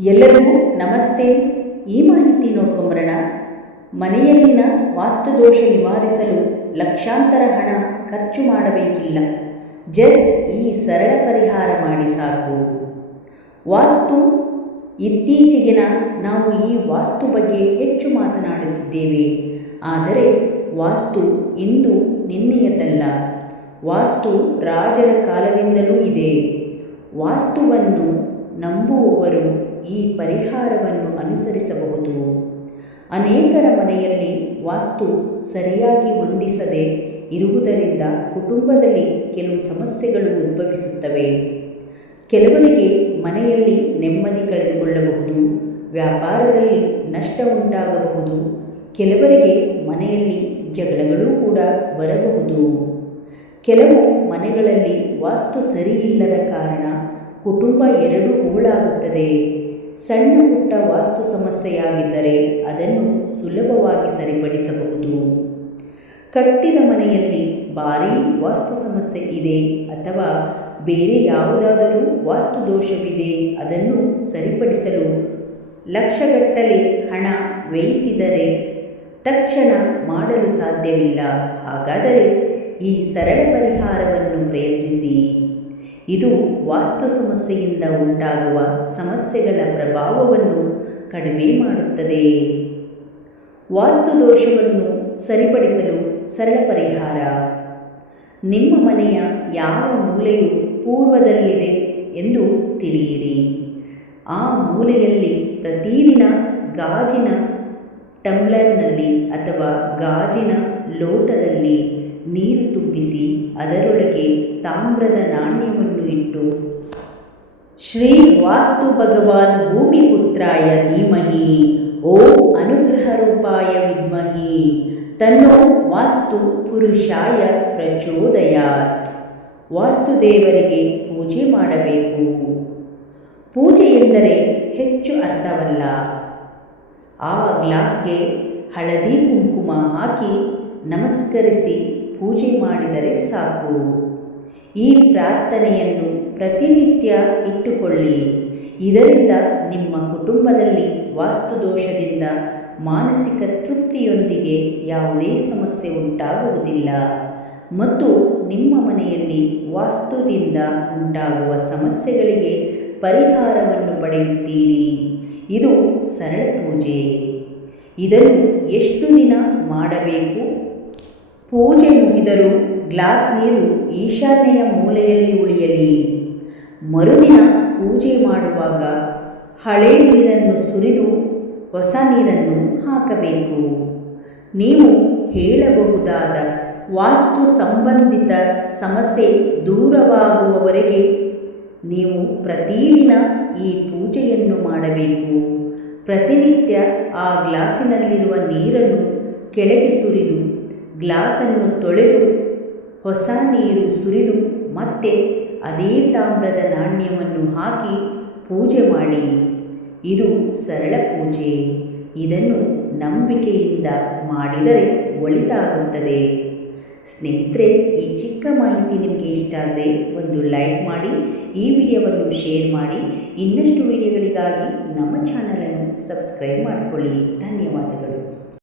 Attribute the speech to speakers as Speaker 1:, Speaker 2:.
Speaker 1: ಎಲ್ಲರಿಗೂ ನಮಸ್ತೆ. ಈ ಮಾಹಿತಿ ನೋಡ್ಕೊಂಬರೋಣ. ಮನೆಯಲ್ಲಿನ ವಾಸ್ತುದೋಷ ನಿವಾರಿಸಲು ಲಕ್ಷಾಂತರ ಹಣ ಖರ್ಚು ಮಾಡಬೇಕಿಲ್ಲ. ಜಸ್ಟ್ ಈ ಸರಳ ಪರಿಹಾರ ಮಾಡಿ ಸಾಕು. ವಾಸ್ತು, ಇತ್ತೀಚೆಗಿನ ನಾವು ಈ ವಾಸ್ತು ಬಗ್ಗೆ ಹೆಚ್ಚು ಮಾತನಾಡುತ್ತಿದ್ದೇವೆ. ಆದರೆ ವಾಸ್ತು ಇಂದು ನಿನ್ನೆಯದಲ್ಲ. ವಾಸ್ತು ರಾಜರ ಕಾಲದಿಂದಲೂ ಇದೆ. ವಾಸ್ತುವನ್ನು ನಂಬುವವರು ಈ ಪರಿಹಾರವನ್ನು ಅನುಸರಿಸಬಹುದು. ಅನೇಕರ ಮನೆಯಲ್ಲಿ ವಾಸ್ತು ಸರಿಯಾಗಿ ಹೊಂದಿಸದೆ ಇರುವುದರಿಂದ ಕುಟುಂಬದಲ್ಲಿ ಕೆಲವು ಸಮಸ್ಯೆಗಳು ಉದ್ಭವಿಸುತ್ತವೆ. ಕೆಲವರಿಗೆ ಮನೆಯಲ್ಲಿ ನೆಮ್ಮದಿ ಕಳೆದುಕೊಳ್ಳಬಹುದು, ವ್ಯಾಪಾರದಲ್ಲಿ ನಷ್ಟ ಉಂಟಾಗಬಹುದು, ಕೆಲವರಿಗೆ ಮನೆಯಲ್ಲಿ ಜಗಳಗಳು ಕೂಡ ಬರಬಹುದು. ಕೆಲವು ಮನೆಗಳಲ್ಲಿ ವಾಸ್ತು ಸರಿಯಿಲ್ಲದ ಕಾರಣ ಕುಟುಂಬ ಎರಡೂ ಹೋಳಾಗುತ್ತದೆ ಸಣ್ಣ ಪುಟ್ಟ ವಾಸ್ತು ಸಮಸ್ಯೆಯಾಗಿದ್ದರೆ ಅದನ್ನು ಸುಲಭವಾಗಿ ಸರಿಪಡಿಸಬಹುದು. ಕಟ್ಟಿದ ಮನೆಯಲ್ಲಿ ಭಾರೀ ವಾಸ್ತು ಸಮಸ್ಯೆ ಇದೆ ಅಥವಾ ಬೇರೆ ಯಾವುದಾದರೂ ವಾಸ್ತು ದೋಷವಿದೆ ಅದನ್ನು ಸರಿಪಡಿಸಲು ಲಕ್ಷಗಟ್ಟಲೆ ಹಣ ವ್ಯಯಿಸಿದರೆ ತಕ್ಷಣ ಮಾಡಲು ಸಾಧ್ಯವಿಲ್ಲ. ಹಾಗಾದರೆ ಈ ಸರಳ ಪರಿಹಾರವನ್ನು ಪ್ರಯತ್ನಿಸಿ. ಇದು ವಾಸ್ತು ಸಮಸ್ಯೆಯಿಂದ ಉಂಟಾಗುವ ಸಮಸ್ಯೆಗಳ ಪ್ರಭಾವವನ್ನು ಕಡಿಮೆ ಮಾಡುತ್ತದೆ. ವಾಸ್ತು ದೋಷವನ್ನು ಸರಿಪಡಿಸಲು ಸರಳ ಪರಿಹಾರ. ನಿಮ್ಮ ಮನೆಯ ಯಾವ ಮೂಲೆಯು ಪೂರ್ವದಲ್ಲಿದೆ ಎಂದು ತಿಳಿಯಿರಿ. ಆ ಮೂಲೆಯಲ್ಲಿ ಪ್ರತಿದಿನ ಗಾಜಿನ ಟಂಬ್ಲರ್ನಲ್ಲಿ ಅಥವಾ ಗಾಜಿನ ಲೋಟದಲ್ಲಿ ನೀರು ತುಂಬಿಸಿ ಅದರೊಳಗೆ ತಾಮ್ರದ ನಾಣ್ಯವನ್ನು ಇಟ್ಟು, ಶ್ರೀ ವಾಸ್ತು ಭಗವಾನ್ ಭೂಮಿಪುತ್ರಾಯ ಧೀಮಹಿ, ಓಂ ಅನುಗ್ರಹ ರೂಪಾಯ ವಿದ್ಮಹಿ, ತನ್ನೋ ವಾಸ್ತು ಪುರುಷಾಯ ಪ್ರಚೋದಯಾತ್. ವಾಸ್ತುದೇವರಿಗೆ ಪೂಜೆ ಮಾಡಬೇಕು. ಪೂಜೆ ಎಂದರೆ ಹೆಚ್ಚು ಅರ್ಥವಲ್ಲ ಆ ಗ್ಲಾಸ್ಗೆ ಹಳದಿ ಕುಂಕುಮ ಹಾಕಿ ನಮಸ್ಕರಿಸಿ ಪೂಜೆ ಮಾಡಿದರೆ ಸಾಕು. ಈ ಪ್ರಾರ್ಥನೆಯನ್ನು ಪ್ರತಿನಿತ್ಯ ಇಟ್ಟುಕೊಳ್ಳಿ. ಇದರಿಂದ ನಿಮ್ಮ ಕುಟುಂಬದಲ್ಲಿ ವಾಸ್ತುದೋಷದಿಂದ ಮಾನಸಿಕ ತೃಪ್ತಿಯೊಂದಿಗೆ ಯಾವುದೇ ಸಮಸ್ಯೆ ಉಂಟಾಗುವುದಿಲ್ಲ ಮತ್ತು ನಿಮ್ಮ ಮನೆಯಲ್ಲಿ ವಾಸ್ತುದಿಂದ ಉಂಟಾಗುವ ಸಮಸ್ಯೆಗಳಿಗೆ ಪರಿಹಾರವನ್ನು ಪಡೆಯುತ್ತೀರಿ. ಇದು ಸರಳ ಪೂಜೆ. ಇದನ್ನು ಎಷ್ಟು ದಿನ ಮಾಡಬೇಕು? ಪೂಜೆ ಮುಗಿದರೂ ಗ್ಲಾಸ್ ನೀರು ಈಶಾನ್ಯೆಯ ಮೂಲೆಯಲ್ಲಿ ಉಳಿಯಲಿ. ಮರುದಿನ ಪೂಜೆ ಮಾಡುವಾಗ ಹಳೆ ನೀರನ್ನು ಸುರಿದು ಹೊಸ ನೀರನ್ನು ಹಾಕಬೇಕು. ನೀವು ಹೇಳಬಹುದಾದ ವಾಸ್ತು ಸಂಬಂಧಿತ ಸಮಸ್ಯೆ ದೂರವಾಗುವವರೆಗೆ ನೀವು ಪ್ರತಿದಿನ ಈ ಪೂಜೆಯನ್ನು ಮಾಡಬೇಕು. ಪ್ರತಿನಿತ್ಯ ಆ ಗ್ಲಾಸಿನಲ್ಲಿರುವ ನೀರನ್ನು ಕೆಳಗೆ ಸುರಿದು, ಗ್ಲಾಸನ್ನು ತೊಳೆದು, ಹೊಸ ನೀರು ಸುರಿದು, ಮತ್ತೆ ಅದೇ ತಾಮ್ರದ ನಾಣ್ಯವನ್ನು ಹಾಕಿ ಪೂಜೆ ಮಾಡಿ. ಇದು ಸರಳ ಪೂಜೆ. ಇದನ್ನು ನಂಬಿಕೆಯಿಂದ ಮಾಡಿದರೆ ಒಳಿತಾಗುತ್ತದೆ. ಸ್ನೇಹಿತರೆ, ಈ ಚಿಕ್ಕ ಮಾಹಿತಿ ನಿಮಗೆ ಇಷ್ಟ ಆದರೆ ಒಂದು ಲೈಕ್ ಮಾಡಿ, ಈ ವಿಡಿಯೋವನ್ನು ಶೇರ್ ಮಾಡಿ, ಇನ್ನಷ್ಟು ವಿಡಿಯೋಗಳಿಗಾಗಿ ನಮ್ಮ ಚಾನಲನ್ನು ಸಬ್ಸ್ಕ್ರೈಬ್ ಮಾಡಿಕೊಳ್ಳಿ. ಧನ್ಯವಾದಗಳು.